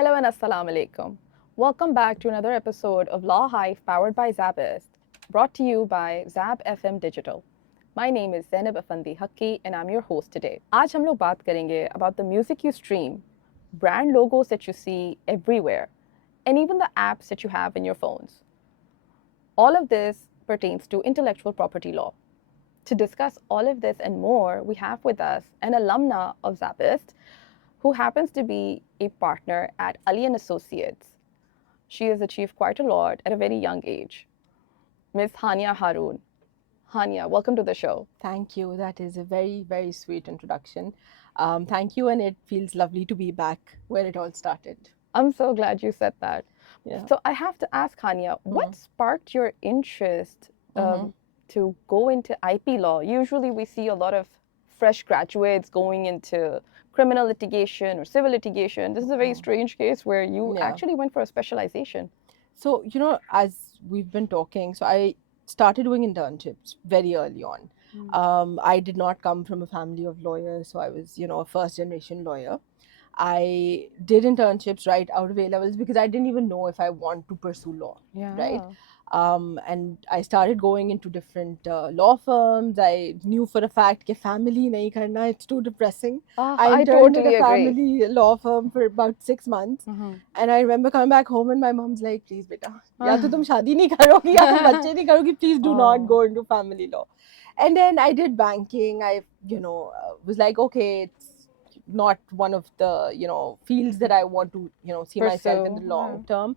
Hello and assalamu alaikum. Welcome back to another episode of Law Hive powered by Zabist, brought to you by Zab FM Digital. My name is Zainab Afandi Hakki and I'm your host today. आज हम लोग बात करेंगे about the music you stream, brand logos that you see everywhere, and even the apps that you have in your phones. All of this pertains to intellectual property law. To discuss all of this and more, we have with us an alumna of Zabist who happens to be a partner at Ali and Associates. She has achieved quite a lot at a very young age. Ms. Hania Haroon. Hania, welcome to the show. Thank you. That is a very, very sweet introduction. Thank you, and it feels lovely to be back where it all started. I'm so glad you said that. Yeah. So I have to ask Hania, what sparked your interest to go into IP law? Usually we see a lot of fresh graduates going into criminal litigation or civil litigation. This is a very strange case where you actually went for a specialization. So, as we've been talking, so I started doing internships very early on. I did not come from a family of lawyers, so I was, a first generation lawyer. I did internships right out of A levels because I didn't even know if I want to pursue law, right? And I started going into different law firms. I knew for a fact that family nahi karna, it's too depressing. I interned at a family law firm for about 6 months. And I remember coming back home and my mom's like, please beta, ya to tum shaadi nahi karogi, ya to bacche nahi karogi, please do not go into family law. And then I did banking. I, was like, okay, it's not one of the, fields that I want to, see myself in the long term.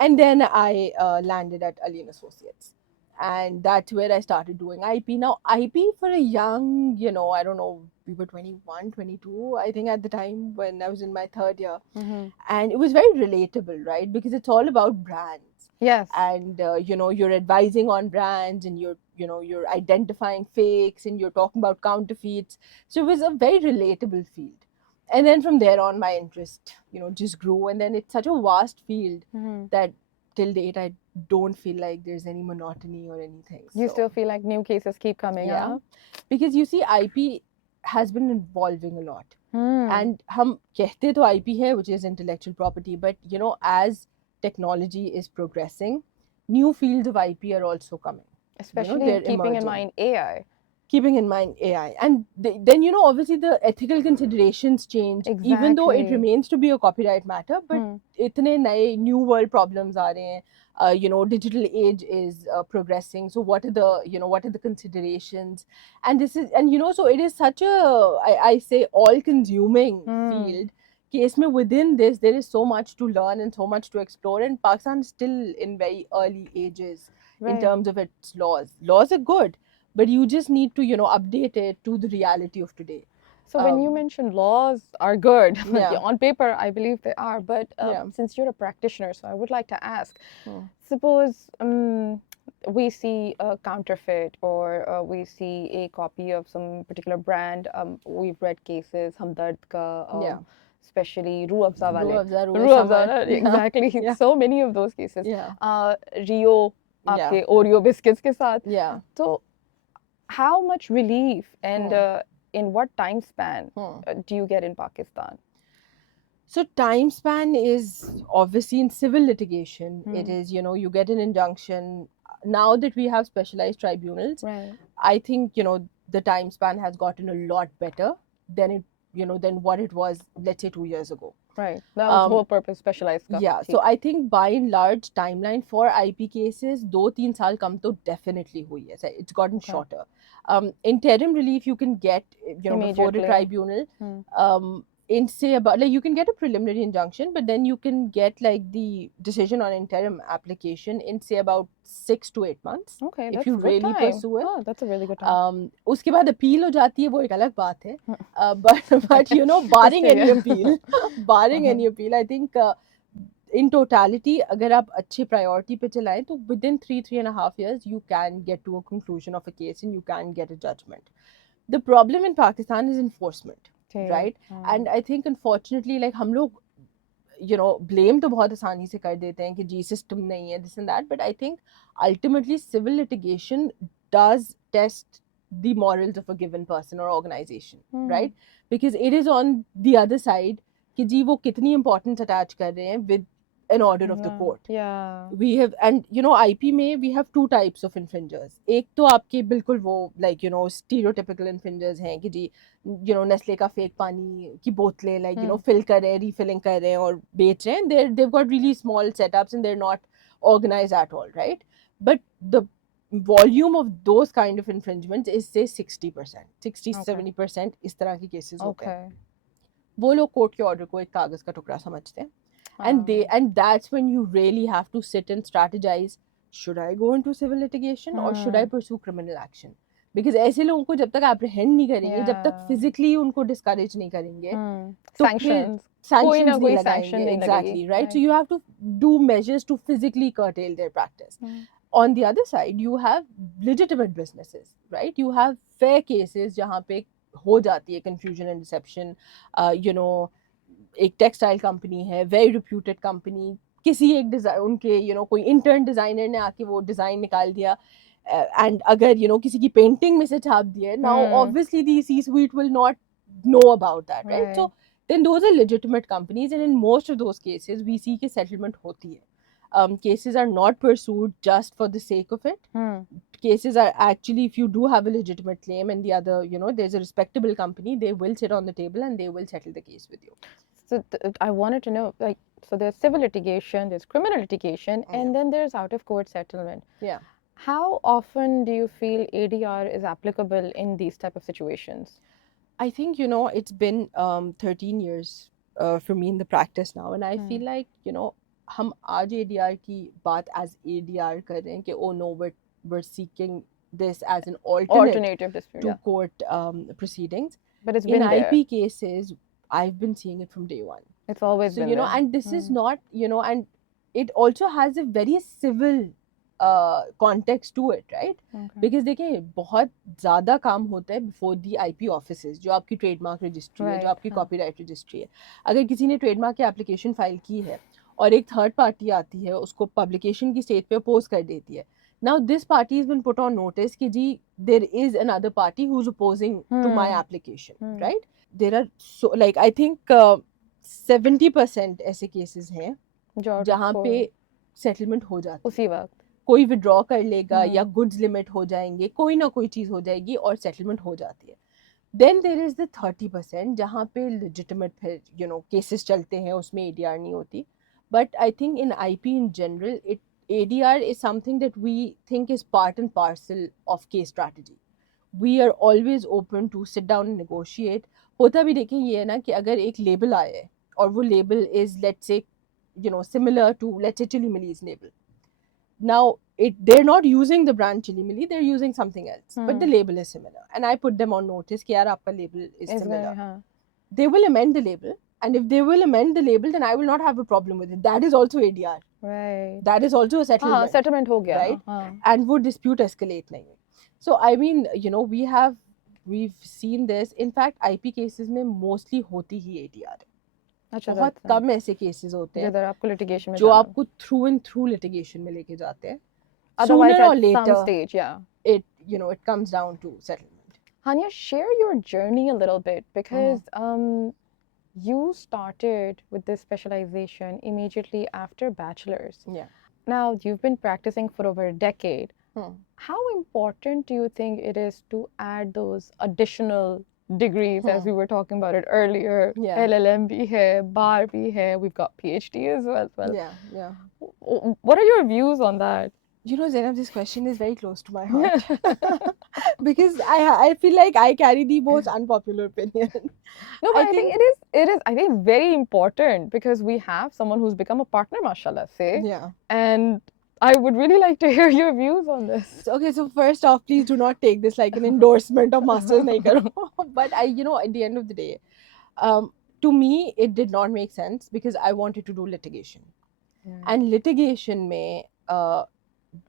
And then I landed at Ali and Associates. And that's where I started doing IP. Now, IP for a young, I don't know, we were 21, 22, I think at the time when I was in my third year. And it was very relatable, right? Because it's all about brands. Yes. And, you're advising on brands and you're identifying fakes and you're talking about counterfeits. So it was a very relatable field. And then from there on, my interest, just grew. And then it's such a vast field that till date, I don't feel like there's any monotony or anything. You still feel like new cases keep coming up? Because you see, IP has been evolving a lot. And hum kehte to IP hai, which is intellectual property, but as technology is progressing, new fields of IP are also coming. Especially keeping in mind AI. Keeping in mind AI. And then, obviously the ethical considerations change, even though it remains to be a copyright matter, but itne naye new world problems are rahe, digital age is progressing. So what are the considerations? And so it is such a, I say, all-consuming field. Case mein within this, there is so much to learn and so much to explore. And Pakistan is still in very early ages in terms of its laws. Laws are good, but you just need to, update it to the reality of today. So when you mention laws are good, on paper, I believe they are. But since you're a practitioner, so I would like to ask, suppose we see a counterfeit or we see a copy of some particular brand. We've read cases, Hamdard ka, especially Rooh Afza wale. Exactly. So many of those cases. Rio, aapke Oreo biscuits ke saath. So how much relief and in what time span do you get in Pakistan? So time span is obviously in civil litigation. It is, you get an injunction. Now that we have specialized tribunals, I think, the time span has gotten a lot better than what it was, let's say, 2 years ago. Right. That was the whole purpose, specialized stuff. Yeah. So I think by and large, timeline for IP cases, 2-3 saal kam to definitely hui hai. It's gotten shorter. Interim relief you can get, before the tribunal. In say about, like, you can get a preliminary injunction, but then you can get like the decision on interim application in say about 6 to 8 months. Okay, if that's you a good really time. pursue it. Oh, that's a really good time. उसके बाद appeal हो जाती है, वो एक अलग बात है. But barring any appeal, I think in totality, अगर आप अच्छे priority पे चलाएं, तो within 3.5 years you can get to a conclusion of a case and you can get a judgment. The problem in Pakistan is enforcement. Right? And I think unfortunately, like, हम लोग blame तो बहुत आसानी से कर देते हैं कि जी system नहीं है, this and that, but I think ultimately civil litigation does test the morals of a given person or organization, right? Because it is on the other side कि जी वो कितनी importance attach कर रहे हैं with an order of the court. Yeah. We have, and you know, IP में we have two types of infringers. एक तो आपके बिल्कुल वो like you know stereotypical infringers हैं कि जी you know नेस्ले का फेक पानी की बोतलें like you know fill कर रहे हैं, refilling कर रहे हैं और बेच रहे हैं. They've got really small setups and they're not organized at all, right? But the volume of those kind of infringements is say 60%, 60-70% इस तरह की cases होते हैं. Okay. वो लोग कोर्ट के ऑर्डर को एक कागज का टुकड़ा समझते हैं. And that's when you really have to sit and strategize, should I go into civil litigation or should I pursue criminal action? Because ऐसे लोगों को जब तक apprehend नहीं करेंगे, जब तक physically उनको discourage नहीं करेंगे, तो sanctions sanctions ना नहीं कोई लगाएंगे. sanction नहीं Exactly, लगेगी. right? So you have to do measures to physically curtail their practice. On the other side, you have legitimate businesses, right? You have fair cases जहाँ पे हो जाती है confusion and deception. You know, एक textile company है, very reputed company, किसी एक design उनके यू नो कोई इंटर्न डिजाइनर ने आके वो डिजाइन निकाल दिया एंड अगर यू नो किसी की पेंटिंग में से छाप दिया, now obviously the C suite will not know about that, right? So then those are legitimate companies, and in most of those cases we see कि settlement होती है. Cases are not pursued just for the sake of it. Cases are actually, if you do have a legitimate claim and the other, you know, there's a respectable company, they will sit on the table and they will settle the case with you. So I wanted to know, like, so there's civil litigation, there's criminal litigation, and then there's out of court settlement. Yeah. How often do you feel ADR is applicable in these type of situations? I think, you know, it's been 13 years for me in the practice now, and I feel like, you know, हम आज ADR की बात as ADR कर रहे हैं कि oh no, we're seeking this as an alternative dispute, to court proceedings. But it's in been IP there. cases, I've been seeing it from day one. It's always so been you know there. And this is not, you know, and it also has a very civil context to it, right? Because देखिए बहुत ज़्यादा काम होता है before the IP offices, जो आपकी trademark registry है, जो आपकी copyright registry है. अगर किसी ने trademark की application file की है और एक third party आती है, उसको publication की stage पे oppose कर देती है. Now this party has been put on notice कि जी there is another party who's opposing to my application, right? There are so like I think 70% ऐसे cases हैं जहाँ पे settlement हो जाती है उसी वक्त. कोई विड्रॉ कर लेगा या गुड्स लिमिट हो जाएंगे, कोई ना कोई चीज़ हो जाएगी और सेटलमेंट हो जाती है. देन देर इज़ द 30% जहाँ पे लेजिटिमेट फिर यू नो केसेस चलते हैं, उसमें ADR नहीं होती. But I think in IP in general it ADR is something that we think is part and parcel of case strategy. We are always open to sit down and negotiate. होता भी देखिए ये है ना कि अगर एक लेबल आया है और वो label is let's say you know similar to let's say chilli millies label. Now they're not using the brand Chili Milli, they're using something else, but the label is similar, and I put them on notice कि यार आपका label is similar. They will amend the label, and if they will amend the label, then I will not have a problem with it. That is also ADR. Right. That is also a settlement. Settlement हो गया, right? And वो dispute escalate नहीं. So I mean, you know, we've seen this. In fact, IP cases में mostly होती ही ADR. बहुत कम ऐसे cases होते हैं आपको litigation में जो आपको through and through litigation में लेके जाते हैं. Otherwise, Sooner or at later, some stage, it you know it comes down to settlement. Hania, share your journey a little bit, because you started with this specialization immediately after bachelor's. Yeah. Now you've been practicing for over a decade. How important do you think it is to add those additional degrees, as we were talking about it earlier? LLM bhi hai, bar bhi hai, we've got PhD as well. Yeah. What are your views on that? You know, Zainab, this question is very close to my heart because I feel like I carry the most unpopular opinion. No, but I think it is I think very important, because we have someone who's become a partner, mashallah, say. Yeah. And I would really like to hear your views on this. Okay, so first off, please do not take this like an endorsement of masters nahi karo. But you know, at the end of the day, to me, it did not make sense because I wanted to do litigation. And litigation में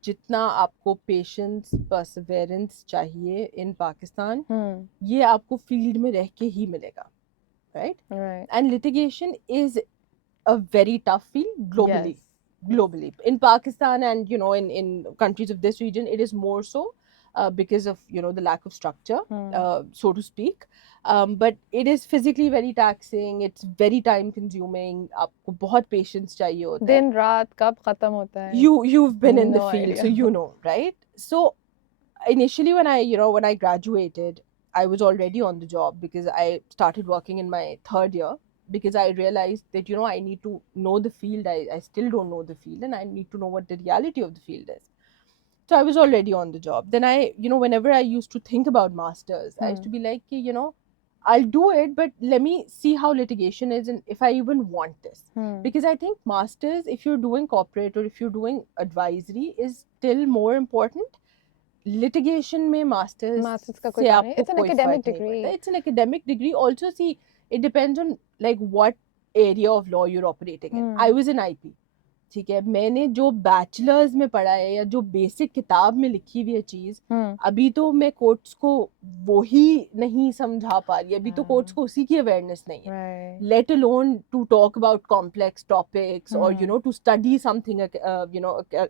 जितना आपको patience perseverance चाहिए इन पाकिस्तान, ये आपको field में रह के ही मिलेगा, right? And litigation is a very tough field globally. Yes. Globally in Pakistan and you know in countries of this region it is more so, because of the lack of structure, Hmm. so to speak. But it is physically very taxing. It's very time consuming. आपको बहुत patience चाहिए होता है. दिन रात कब खत्म होता है? You've been in the No field, idea. so you know, right? So initially when I graduated, I was already on the job because I started working in my third year, because I realized that I need to know the field. I still don't know the field, and I need to know what the reality of the field is. So I was already on the job. Then whenever I used to think about masters, I used to be like, I'll do it, but let me see how litigation is and if I even want this. Because I think masters, if you're doing corporate or if you're doing advisory, is still more important. Litigation में masters Masters का कोई से काम नहीं. आपको It's an कोई academic फर्क नहीं degree. पड़ता. It's an academic degree. Also, see, it depends on like what area of law you're operating in. I was in IP. ठीक है, मैंने जो बैचलर्स में पढ़ा है या जो बेसिक किताब में लिखी हुई है चीज, अभी तो मैं कोर्ट्स को वो ही नहीं समझा पा रही. अभी तो कोर्ट्स को उसी की अवेयरनेस नहीं है, let alone to talk about complex topics और to study something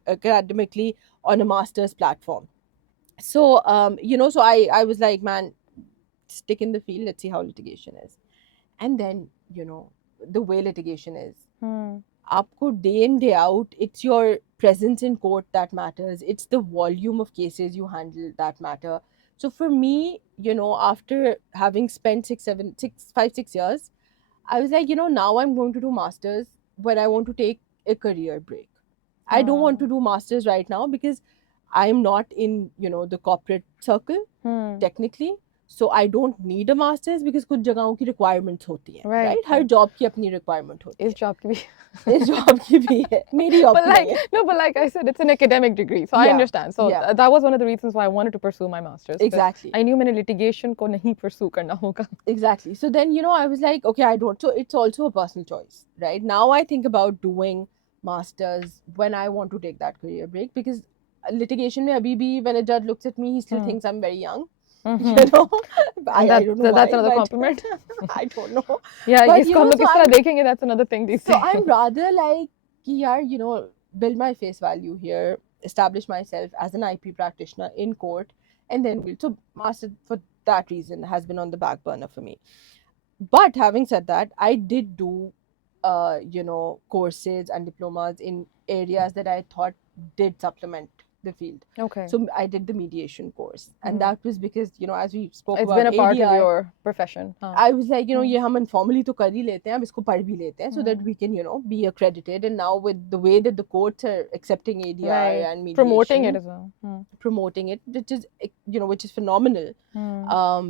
academically on a master's platform. So so I was like, man, stick in the field, let's see how litigation is. And then the way litigation is, आपको day in day out, it's your presence in court that matters. It's the volume of cases you handle that matter. So for me, after having spent 5-6 years, I was like, now I'm going to do masters when I want to take a career break. I don't want to do masters right now because I'm not in the corporate circle technically. So I don't need a master's because कुछ जगहों की requirements होती हैं, right? हर job की अपनी requirement होती है. इस job की भी. इस job की भी है. मेरी job But नहीं है. but like I said, it's an academic degree, so I understand. So that was one of the reasons why I wanted to pursue my master's. Exactly. I knew मैंने litigation को नहीं pursue करना होगा. Exactly. So then I was like, okay, I don't. So it's also a personal choice, right? Now I think about doing masters when I want to take that career break, because litigation में अभी भी when a judge looks at me, he still thinks I'm very young. I don't know why. That's another compliment. I don't know. Yeah, but, इसको हम लोग किस तरह देखेंगे, that's another thing these days. So I'm rather like कि यार build my face value here, establish myself as an IP practitioner in court, and then so master for that reason has been on the back burner for me. But having said that, I did do courses and diplomas in areas that I thought did supplement the field. Okay. So I did the mediation course, and that was because as we spoke it's about, been a part ADI, of your profession. I was like, ये हम informally तो कर ही लेते हैं, अब इसको पढ़ भी लेते हैं, so that we can be accredited. And now with the way that the courts are accepting ADI and mediation, promoting it as well, promoting it, which is phenomenal.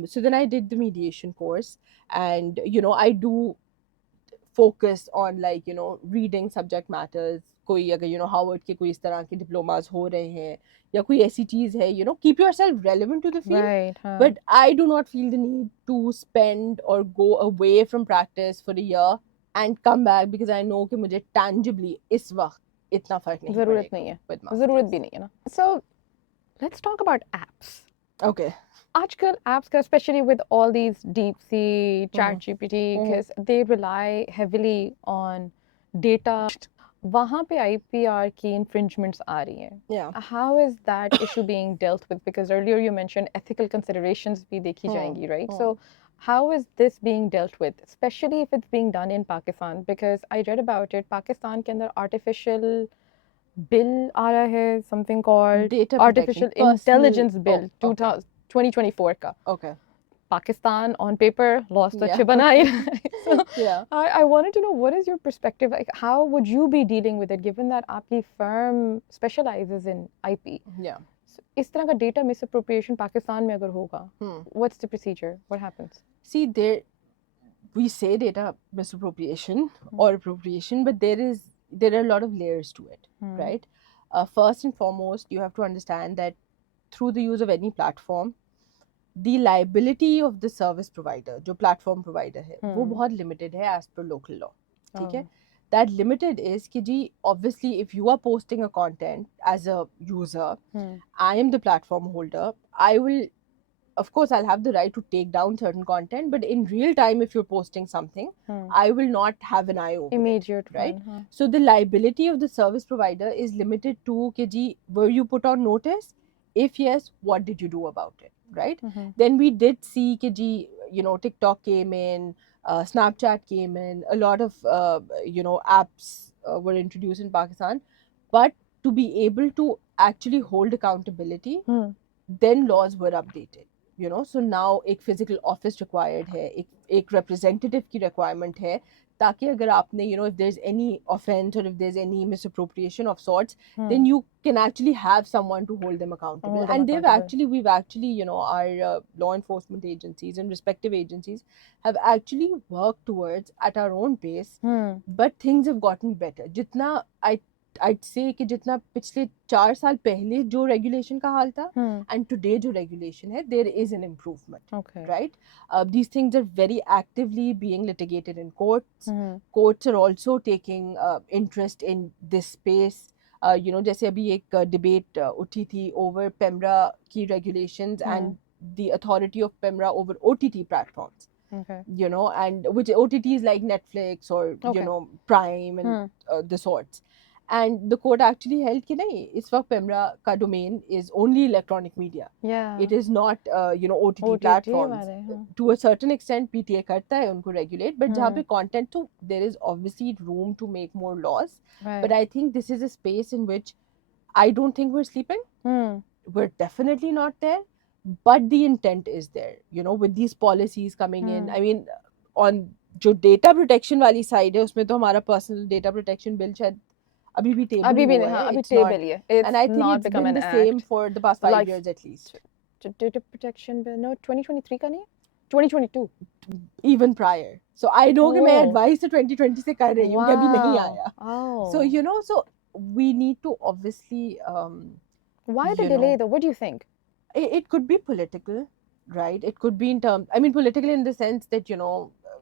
So then I did the mediation course, and I do focus on like reading subject matters. कोई अगर Harvard के कोई इस तरह के diplomas हो रहे हैं या कोई ऐसी चीज है, keep yourself relevant to the field. Right. But I do not feel the need to spend or go away from practice for a year and come back because I know कि मुझे tangibly इस वक्त इतना फर्क नहीं पड़ेगा. ज़रूरत नहीं है. ज़रूरत भी नहीं है ना. So let's talk about apps. Okay. आजकल apps का, especially with all these DeepSeek, ChatGPT, because they rely heavily on data. वहाँ पे IPR की infringements आ रही हैं. Yeah. How is that issue being dealt with? Because earlier you mentioned ethical considerations भी देखी जाएंगी, right? So how is this being dealt with, especially if it's being done in Pakistan? Because I read about it. Pakistan के अंदर artificial bill आ रहा है, something called Data artificial intelligence bill 2024 का. Okay. Pakistan on paper laws तो अच्छे बना ही रहा है. So I wanted to know, what is your perspective? Like, how would you be dealing with it, given that आपकी firm specializes in IP? Yeah. So, इस तरह का data misappropriation पाकिस्तान में अगर होगा, what's the procedure? What happens? See, we say data misappropriation or appropriation, but there are a lot of layers to it, right? First and foremost, you have to understand that through the use of any platform, the liability of the service provider, जो platform provider है, वो बहुत limited है as per local law. ठीक है? That limited is कि जी, obviously if you are posting a content as a user, I am the platform holder, of course I'll have the right to take down certain content, but in real time if you're posting something, I will not have an eye over immediate it, right? So the liability of the service provider is limited to कि जी, were you put on notice? If yes, what did you do about it, right? Mhm. Then we did see कि जी, TikTok came in, Snapchat came in, a lot of apps were introduced in Pakistan, but to be able to actually hold accountability, Hmm. then laws were updated. So now एक physical office required है, एक representative की requirement है, ताकि अगर आपने if there's any offense or if there's any misappropriation of sorts, then you can actually have someone to hold them accountable. Hold them And accountable. we've actually our law enforcement agencies and respective agencies have actually worked towards at our own pace, Hmm. but things have gotten better. जितना I'd say कि जितना पिछले 4 साल पहले जो regulation का हाल था Hmm. and today जो regulation है, there is an improvement. Okay. Right? These things are very actively being litigated in courts. Mhm. Courts are also taking interest in this space. जैसे अभी एक debate उठी थी over PEMRA की regulations and the authority of PEMRA over OTT platforms. Okay. And which OTTs like Netflix or Okay. Prime and the sorts. And the court actually held कि नहीं, इस वक्त PEMRA का domain is only electronic media. Yeah. It is not OTT OTT platforms. वाले, हाँ. To a certain extent PTA करता है उनको regulate, but जहाँ पे content तो there is obviously room to make more laws. Right. But I think this is a space in which I don't think we're sleeping. We're definitely not there, but the intent is there, with these policies coming in. I mean, on जो data protection वाली side है, उसमें तो हमारा personal data protection bill शायद अभी भी table अभी भी हुआ नहीं, हाँ, है. अभी It's not, table ही है. It's and I think not it's become been an the same act. for the past 5 Like, years at least. Data protection bill, no, 2023 का नहीं है? 2022. Even prior. So I know कि मैं Oh. advice तो 2020 से कर रही हूँ कि अभी नहीं Wow. आया. Oh. So so we need to obviously Why the delay though? What do you think? it could be political, right? It could be in terms, I mean, political in the sense that,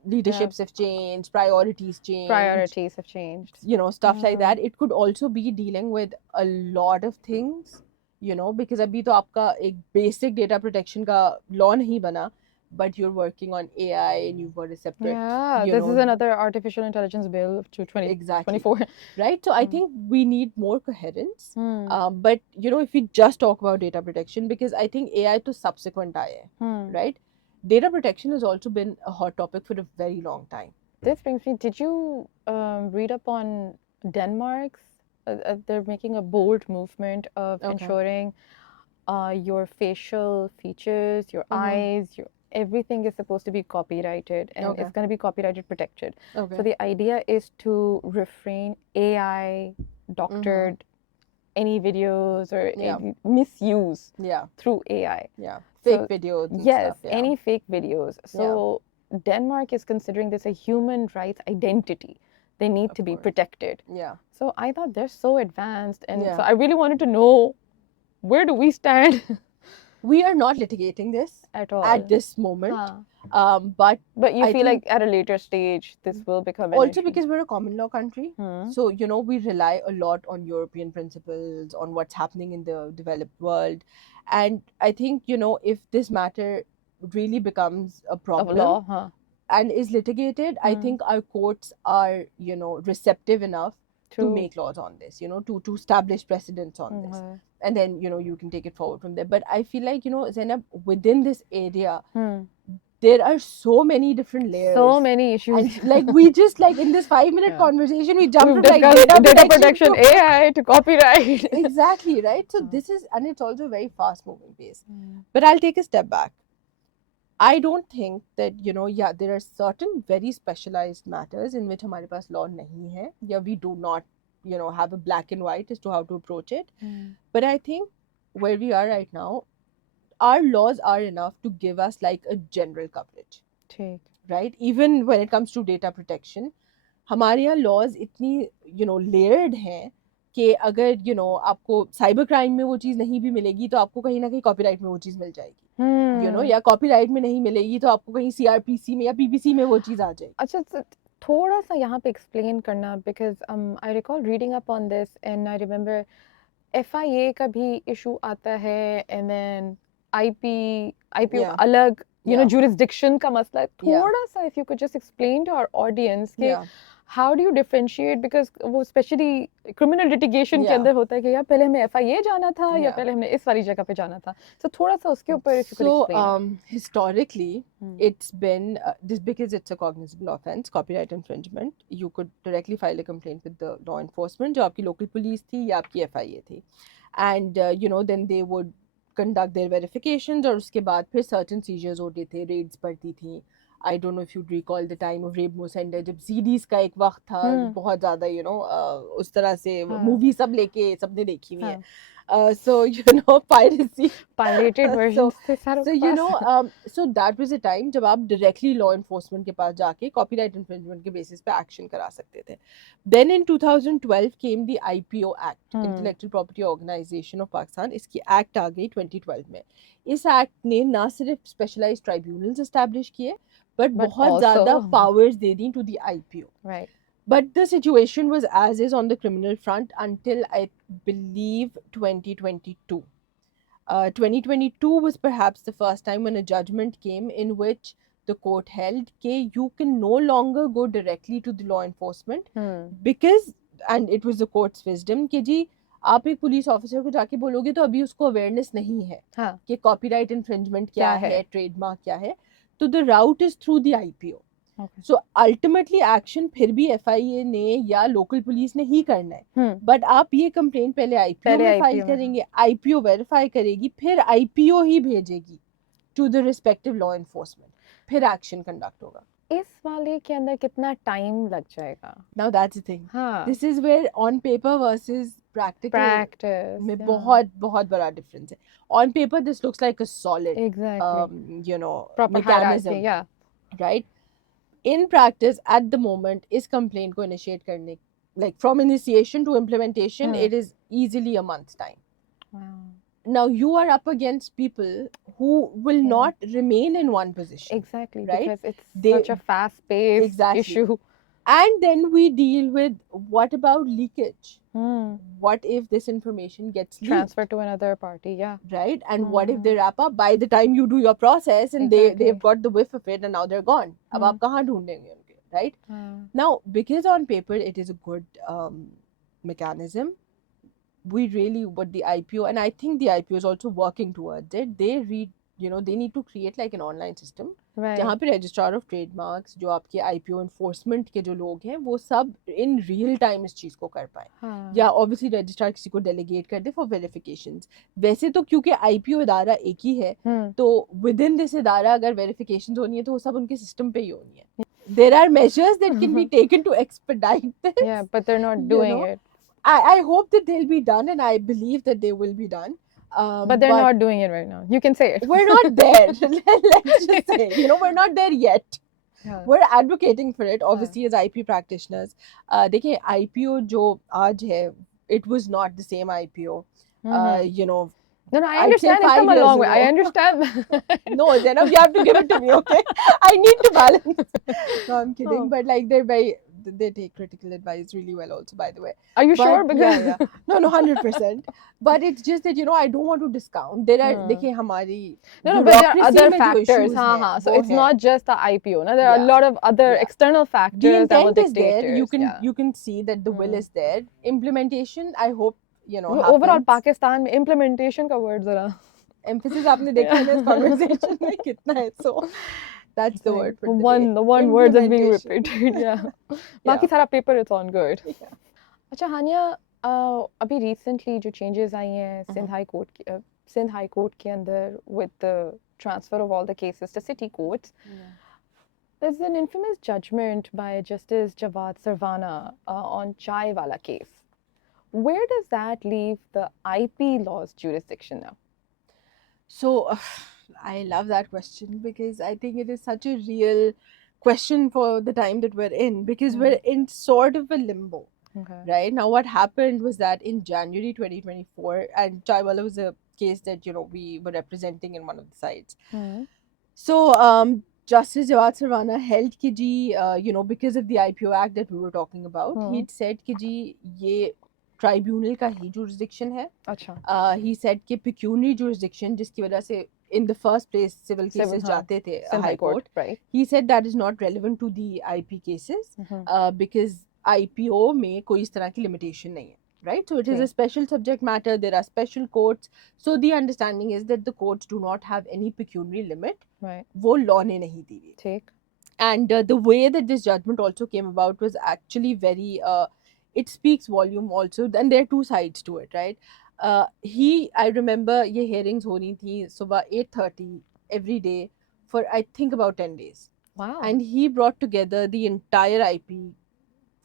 leaderships have changed, priorities change. Priorities have changed. Stuff like that. It could also be dealing with a lot of things, because अभी तो आपका एक basic data protection का law नहीं बना, but you're working on AI and you've got a separate, Yeah, this is another artificial intelligence bill of 2024. Exactly. Right? So I think we need more coherence. But, if we just talk about data protection, because I think AI to subsequent आया है, right? Data protection has also been a hot topic for a very long time. This brings me, did you read up on Denmark's? They're making a bold movement of ensuring your facial features, your eyes, everything is supposed to be copyrighted and it's going to be copyrighted protected. So the idea is to refrain AI doctored any videos or any misuse through AI. Fake videos and yes, stuff. Any fake videos. So Denmark is considering this a human rights identity. They need to be protected. So I thought they're so advanced and so I really wanted to know, where do we stand? We are not litigating this at all at this moment. But you feel like at a later stage this will become an also issue. Because we're a common law country. So we rely a lot on European principles, on what's happening in the developed world. And I think if this matter really becomes a problem of law, and is litigated, I think our courts are receptive enough to make laws on this, to establish precedents on this. And then you can take it forward from there. But I feel like Zainab, within this area there are so many different layers, so many issues, and like we just like in this 5-minute conversation we jumped from like data protection to AI to copyright. Exactly, right? So this is, and it's also a very fast moving pace. But I'll take a step back. I don't think that there are certain very specialized matters in which हमारे पास law नहीं है, या we do not have a black and white as to how to approach it. But I think where we are right now, our laws are enough to give us like a general coverage. Right? Even when it comes to data protection, हमारे यहाँ laws इतनी layered हैं कि अगर आपको cyber crime में वो चीज़ नहीं भी मिलेगी तो आपको कहीं ना कहीं कॉपीराइट में वो चीज़ मिल जाएगी. या कॉपीराइट में नहीं मिलेगी तो आपको कहीं CRPC में या PPC में वो चीज़ आ जाएगी. अच्छा, थोड़ा सा यहाँ पे एक्सप्लेन करना, because I recall reading up on this and I remember FIA का भी इशू आता है, and then IPO अलग jurisdiction का मसला है. थोड़ा सा if you could just explain to our audience कि how do you differentiate, because वो especially criminal litigation के Yeah. अंदर होता है कि यार पहले हमें FIA जाना था या Yeah. पहले हमने इस वाली जगह पे जाना था, so थोड़ा सा उसके ऊपर if you could So explain it. historically, Hmm. it's been this because it's a cognizable offense, copyright infringement. You could directly file a complaint with the law enforcement, जो आपकी local police थी या आपकी FIA थी, and then they would conduct their verifications और उसके बाद फिर search and seizures होते थे, raids पड़ती थी. I don't know if you'd recall the time of Rabe Musende जब CDs का एक वक्त था, बहुत ज़्यादा उस तरह से मूवी सब लेके सबने देखी हुई है. So piracy, Pirated versions थे सारों so के पास. so that was a time जब आप directly law enforcement के पास जाके copyright infringement के basis पे action करा सकते थे. Then in 2012 came the IPO Act, Intellectual Property Organization of Pakistan. इसकी act आ गई 2012 में. इस act ने ना सिर्फ specialized tribunals establish किए, but बहुत ज़्यादा powers they the to the IPO. Right. But the situation was as is on the criminal front until I believe 2022. 2022 was perhaps the first time when a judgment came in which the court held that you can no longer go directly to the law enforcement because, and it was the court's wisdom, कि जी आप एक police officer को जाके बोलोगे तो अभी उसको awareness नहीं है कि कॉपीराइट इन्फ्रिंजमेंट क्या है, ट्रेडमार्क क्या है, तो the route is through the IPO. So ultimately action फिर भी एफआईए ने या लोकल पुलिस ने ही करना है, बट आप ये कंप्लेंट पहले आईपीओ में फाइल करेंगे, आईपीओ वेरीफाई करेगी, फिर आईपीओ ही भेजेगी to the respective law enforcement, फिर एक्शन कंडक्ट होगा. इस वाले के अंदर कितना टाइम लग जाएगा? Now that's the thing, this is where on paper versus practice में बहुत बहुत बड़ा डिफरेंस है. On paper this looks like a solid mechanism, yeah, right? In practice at the moment is complaint को initiate करने, like from initiation to implementation, it is easily a month's time. Wow. Now you are up against people who will not remain in one position. Exactly, right? because it's such a fast-paced issue. And then we deal with what about leakage? What if this information gets transferred to another party? Yeah, right? And what if they wrap up by the time you do your process and they've got the whiff of it and now they're gone? अब आप कहाँ ढूंढेंगे उनके, right? Now because on paper it is a good mechanism, we really, what the IPO, and I think the IPO is also working towards it, they need to create like an online system जहाँ पे registrar of trademarks, जो आपके IPO enforcement के जो लोग हैं, वो सब इन रियल टाइम इस चीज को कर पाए. या ऑब्वियसली रजिस्ट्रार किसी को डेलीगेट कर दे फॉर वेरिफिकेशंस. वैसे तो क्योंकि आईपीओ इदारा एक ही है, तो विद इन दिस इदारा अगर वेरिफिकेशंस होनी है तो वो सब उनके सिस्टम पे ही होनी है. There are measures that can be taken to expedite this. Yeah, but they're not doing it. I hope that they'll be done, and I believe that they will be done. But they're not doing it right now. You can say it. We're not there. Let's just say, we're not there yet. Yeah. We're advocating for it, obviously, as IP practitioners. देखिए, IPO जो आज है, it was not the same IPO. No, I understand it's come a long way. I understand. No, Zainab, you have to give it to me, okay? I need to balance. No, I'm kidding. But like they take critical advice really well also, by the way. Are you sure? Because no, 100%. But it's just that, I don't want to discount. There are, देखिए हमारी but there are other factors. So it's not just the IPO. No? There are a lot of other external factors. The intent that will is there. You can see that the will is there. Implementation, I hope, overall Pakistan में implementation का word जरा emphasis आपने देखा है इस conversation में कितना है, so that's the word for the one word that's being repeated. Yeah. बाकी सारा paper it's on good. अच्छा हानिया, अभी recently जो changes आई हैं सिंध हाई कोर्ट के अंदर with the transfer of all the cases to city courts, there's an infamous judgment by Justice Jawad Sarvana on Chai Wala case. Where does that leave the IP law's jurisdiction now? So, I love that question because I think it is such a real question for the time that we're in, because we're in sort of a limbo. Right? Now, what happened was that in January 2024, and Chai Wala was a case that, we were representing in one of the sides. So, Justice Jawad Sarvana held कि जी, because of the IPO Act that we were talking about, he'd said कि जी ये tribunal का ही jurisdiction है. अच्छा. He said कि pecuniary jurisdiction, जिसकी वजह से in the first place civil Civil, cases हाँ, जाते थे Sindh high court, right? he said that is not relevant to the IP cases because IPO में कोई इस तरह की limitation नहीं है, right? So it is a Okay. special subject matter, there are special courts, so the understanding is that the courts do not have any pecuniary limit, Right. वो law ने नहीं दी हुई. ठीक. And the way that this judgment also came about was actually very it speaks volume also, and there are two sides to it, right? I remember ये hearings हो रही थी सुबह 8:30 every day for I think about 10 days. Wow. And he brought together the entire IP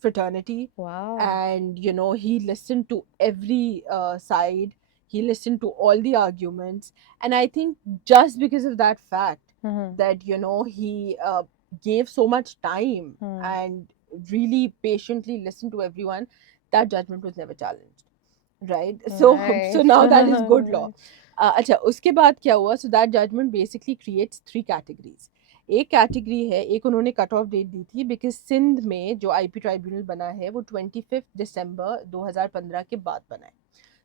fraternity. Wow. And you know, he listened to every side, he listened to all the arguments, and I think just because of that fact, that you know, he gave so much time and really patiently listened to everyone, that judgment was never challenged, right? So Right. now that is good law. अच्छा, उसके बाद क्या हुआ? So that judgment basically creates three categories. एक category है, एक उन्होंने cut off date दी थी बिकॉज सिंध में जो आईपी ट्राइब्यूनल बना है वो 25 दिसंबर 2015 के बाद बना है.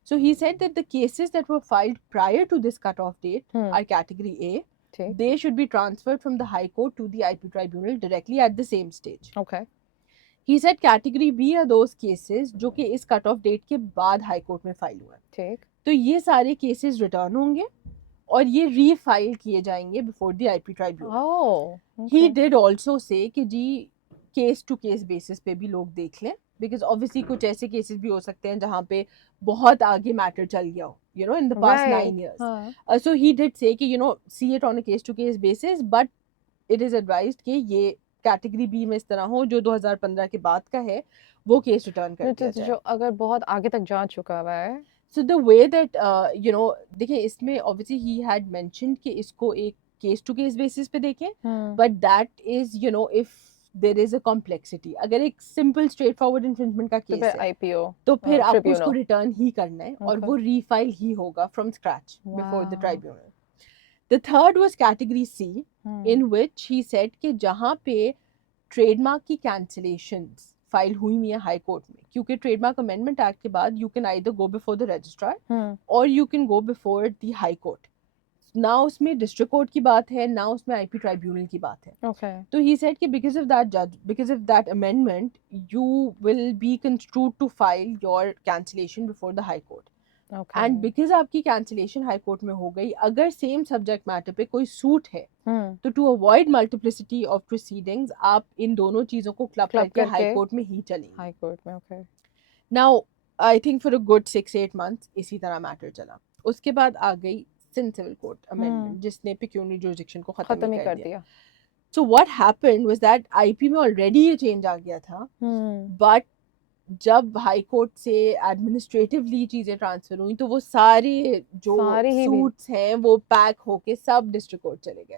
So he said that the cases that were filed prior to this cut-off date are category A. ठीक. They should be transferred from the High Court to the IP Tribunal directly at the same stage. Okay. He said category B are those cases जो कि इस cut-off date के बाद High Court में file हुए. ठीक. तो ये सारे cases return होंगे और ये रीफाइल किए जाएंगे before the IP tribunal. Oh. He did also say कि जी केस टू केस बेसिस पे भी लोग देख लें, बिकॉज ऑब्वियसली कुछ ऐसे केसेस भी हो सकते हैं जहाँ पे बहुत आगे मैटर चल गया हो, you know, in the past 9 years. So he did say कि you know, see it on a case to case basis, but it is advised कि ये कैटेगरी बी में इस तरह हो जो 2015 के बाद का है वो केस रिटर्न कर दिया जाए जो अगर बहुत आगे तक जा चुका हुआ है. So the way that you know, देखिए इसमें obviously he had mentioned कि इसको एक case to case basis पे देखें, but that is you know, if there is a complexity, अगर एक simple straightforward infringement का case है IPO तो फिर आपको उसको return ही करना है और वो refile ही होगा from scratch before the tribunal. The third was category C, in which he said कि जहाँ पे trademark की cancellations फाइल हुई है हाई कोर्ट में, क्योंकि ट्रेडमार्क अमेंडमेंट एक्ट के बाद you can either go before the registrar और you can go before the high Court. ना उसमें डिस्ट्रिक्ट कोर्ट की बात है, ना उसमें आईपी ट्राइब्यूनल की बात है. Okay. तो ही सेड कि because of that amendment you will be construed to file your cancellation before the high court. And because आपकी कैंसिलेशन हाई कोर्ट में हो गई, अगर सेम सब्जेक्ट मैटर पे कोई सूट है तो to avoid multiplicity of proceedings आप इन दोनों चीजों को क्लब करके हाई कोर्ट में ही चलेंगे. हाई कोर्ट में. Okay. Now I think for a good 6-8 months इसी तरह मैटर चला. उसके बाद आ गई सिंध सिविल कोर्ट अमेंडमेंट जिसने पेक्यूनियरी जुरिसडिक्शन को खत्म ही कर दिया. So what happened was that IP में ऑलरेडी ये चेंज आ गया था, बट जब हाई कोर्ट से एडमिनिस्ट्रेटिवली चीजें ट्रांसफर हुई तो वो सारे जो सूट्स हैं वो पैक होके सब डिस्ट्रिक्ट कोर्ट चले गए.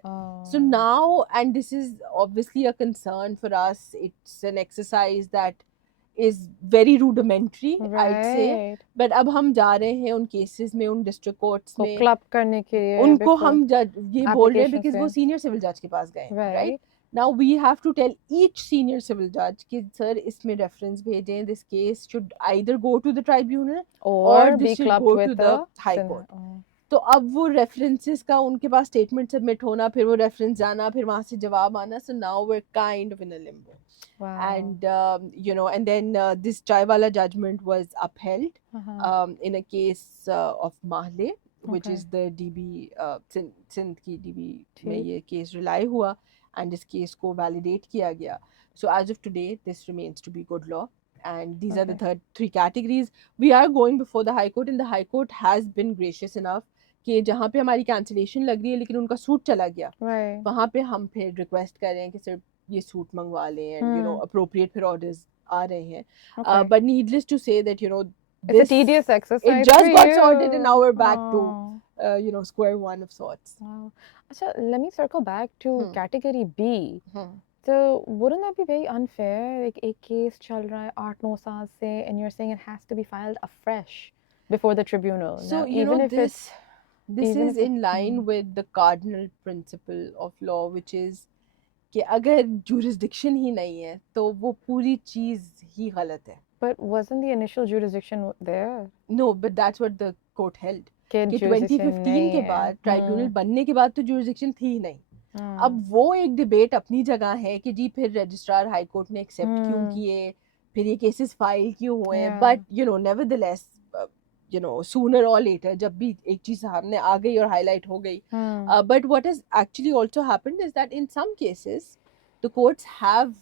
So now, and this is obviously a concern for us, it's an exercise that is very rudimentary, I'd say, but अब हम जा रहे हैं उन केसेस में, उन डिस्ट्रिक्ट कोर्ट्स में क्लब करने के लिए उनको हम जज ये बोल रहे हैं बिकॉज वो सीनियर सिविल जज के पास गए, right? Now we have to tell each senior civil judge कि सर इसमें रेफरेंस भेजें, this case should either go to the tribunal or this should go to the high court. तो अब वो रेफरेंसेस का उनके पास स्टेटमेंट सबमिट होना, फिर वो रेफरेंस जाना, फिर वहाँ से जवाब आना. So now we're kind of in a limbo. Wow. And you know, and then this Chaiwala judgment was upheld in a case of Mahle, which is the DB Sindh की DB में ये case rely हुआ, and इस case को validate किया गया. So as of today, this remains to be good law. And these are the three categories. We are going before the High Court, and the High Court has been gracious enough कि जहाँ पे हमारी cancellation लग रही है लेकिन उनका suit चला गया, वहाँ पे हम फिर रिक्वेस्ट कर रहे हैं कि सर ये सूट मंगवा लें, and you know, appropriate फिर orders आ रहे हैं. But needless to say that you know, it's a tedious exercise. It just got sorted, and now we're back to you know, square one of sorts. Wow. So let me circle back to category B. So wouldn't that be very unfair? Like एक case चल रहा है 8-9 साल से, and you're saying it has to be filed afresh before the tribunal. So now, you know, this is in line with the cardinal principle of law, which is कि अगर jurisdiction ही नहीं है तो वो पूरी चीज ही गलत है. But wasn't the initial jurisdiction there? No, but that's what the court held. कि कि jurisdiction 2015 नहीं के है। बाद ट्राइब्यूनल बनने के बाद तो जुरिस्डिक्शन थी ही नहीं। अब हम्म, वो एक डिबेट अपनी जगह है कि जी फिर रजिस्ट्रार हाई कोर्ट ने एक्सेप्ट क्यों हम्म, किए, फिर ये केसेस फाइल क्यों हुए, yeah, बट नेवरदलेस सूनर और लेटर जब भी एक चीज सामने आ गई और हाईलाइट हो गई, hmm. but what has actually also happened is that in some cases the courts have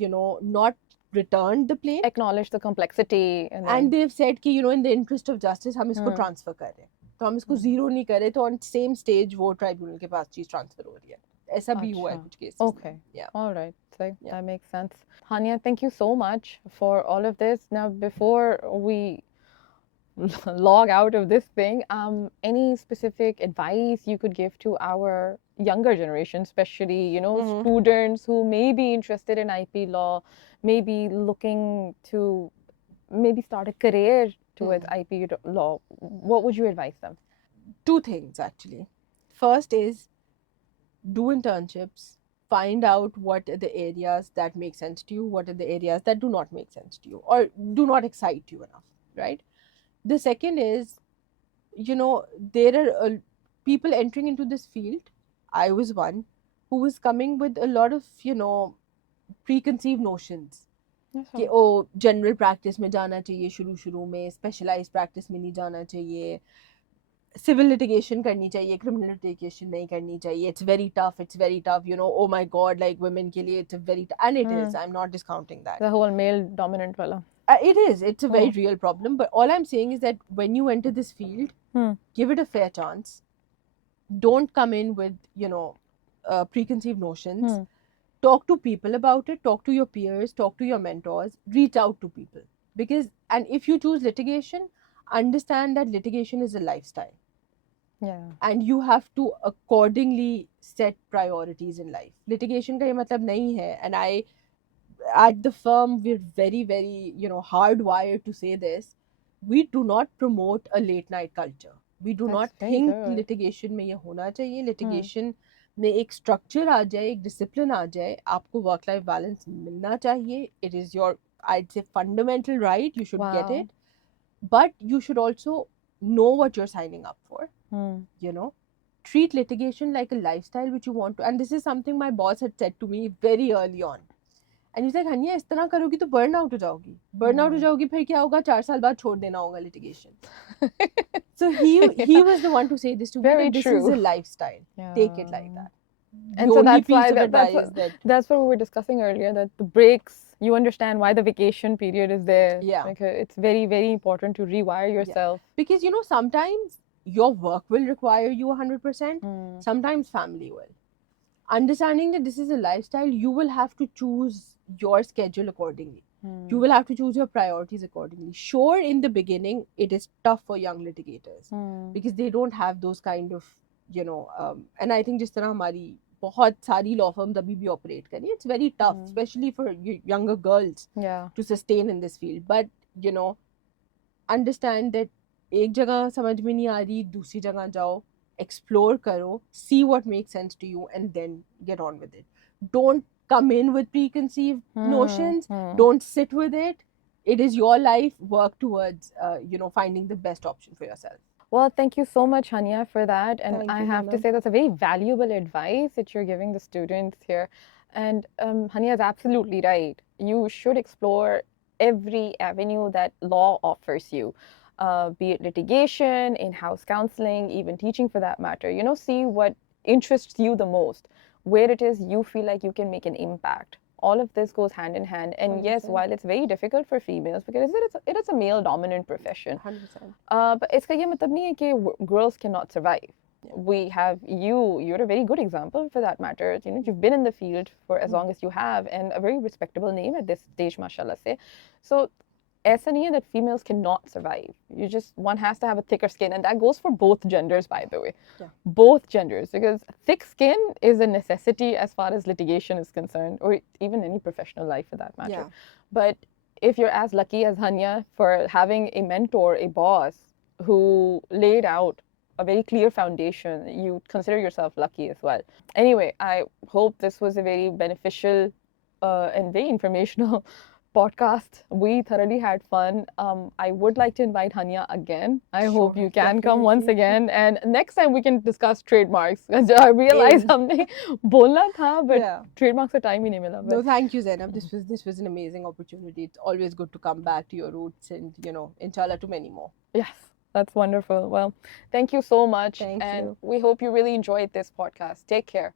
not returned the plane, Acknowledge the complexity and then. and they've said कि in the interest of justice हम इसको Hmm. Transfer कर रहे हैं, तो हम इसको Hmm. Zero नहीं कर रहे, तो ऑन सेम स्टेज वो ट्राइब्यूनल के पास चीज ट्रांसफर हो रही है। ऐसा भी हुआ है Acha. कुछ केसेस Okay. में। Yeah. All right. So Yeah. that makes sense. Hania, thank you so much for all of this. Now, before we log out of this thing, any specific advice you could give to our younger generation, especially, Mhm. students who may be interested in IP law, maybe looking to maybe start a career towards IP law? What would you advise them? Two things actually. First is do internships, find out what are the areas that make sense to you, what are the areas that do not make sense to you or do not excite you enough, right? The second is, there are people entering into this field. I was one who was coming with a lot of, preconceived notions Yes, कि ओ general practice में जाना चाहिए शुरू शुरू में, specialise practice में नहीं जाना चाहिए, सिविल लिटिगेशन करनी चाहिए, क्रिमिनल लिटिगेशन नहीं करनी चाहिए, it's very tough, oh my God, like women के लिए it's very, and it is, I am not discounting that, the whole male dominant wala. it's a very real problem, but all I'm saying is that when you enter this field, give it a fair chance. Don't come in with preconceived notions. Talk to people about it, talk to your peers, talk to your mentors, reach out to people, because, and if you choose litigation, understand that litigation is a lifestyle. Yeah. And you have to accordingly set priorities in life. Litigation का ये मतलब नहीं है, and I, at the firm, we're very very hardwired to say this, we do not promote a late night culture. We do That's not very think good. litigation में ये होना चाहिए. Litigation में एक structure आ जाए, एक discipline आ जाए, आपको work life balance मिलना चाहिए. It is your, I'd say, fundamental right. You should get Wow. it, but you should also know what you're signing up for. Treat litigation like a lifestyle which you want to, and this is something my boss had said to me very early on, and he's like, Haniyeh इस तरह करोगी तो burn out हो जाओगी, हो जाओगी, फिर क्या होगा, 4 साल बाद छोड़ देना होगा litigation. So he was the one to say this to me, Very that this true. is a lifestyle. Take it like that. And The so only that's why piece of that's advice that that's what we were discussing earlier, that the breaks, you understand why the vacation period is there. Yeah. Like it's very very important to rewire yourself. Because sometimes your work will require you 100%, sometimes family will. Understanding that this is a lifestyle, you will have to choose your schedule accordingly. You will have to choose your priorities accordingly. Sure, in the beginning it is tough for young litigators because they don't have those kind of and I think जिस तरह हमारी बहुत सारी law firms अभी भी operate करें, it's very tough, especially for younger girls to sustain in this field. But understand that एक जगह समझ में नहीं आ रही, दूसरी जगह जाओ, explore करो, see what makes sense to you, and then get on with it. Don't come in with preconceived notions. Don't sit with it. It is your life. Work towards finding the best option for yourself. Well, thank you so much, Hania, for that. And Thank I you, have to Zainab. say that's a very valuable advice that you're giving the students here. And Hania is absolutely right. You should explore every avenue that law offers you, be it litigation, in-house counseling, even teaching for that matter. See what interests you the most, where it is you feel like you can make an impact. All of this goes hand in hand. And yes, 100%. while it's very difficult for females because it is a male dominant profession, 100%. but इसका ये मतलब नहीं है कि girls cannot survive. We have you're a very good example for that matter. You've been in the field for as long as you have, and a very respectable name at this stage, mashallah se. So ऐसा नहीं है that females cannot survive. One has to have a thicker skin, and that goes for both genders, by the way. Yeah. Both genders, because thick skin is a necessity as far as litigation is concerned, or even any professional life for that matter. Yeah. But if you're as lucky as Hania for having a mentor, a boss who laid out a very clear foundation, you consider yourself lucky as well. Anyway, I hope this was a very beneficial and very informational podcast. We thoroughly had fun. I would like to invite Hania again. I hope Sure, you can come once definitely. again, and next time we can discuss trademarks. I realize In. हमने बोलना था, but Yeah. trademarks का time ही नहीं मिला. No, But thank you, Zainab. This was an amazing opportunity. It's always good to come back to your roots and, inshallah, to many more. yes, that's wonderful. Well, thank you so much, Thank and you. we hope you really enjoyed this podcast. Take care.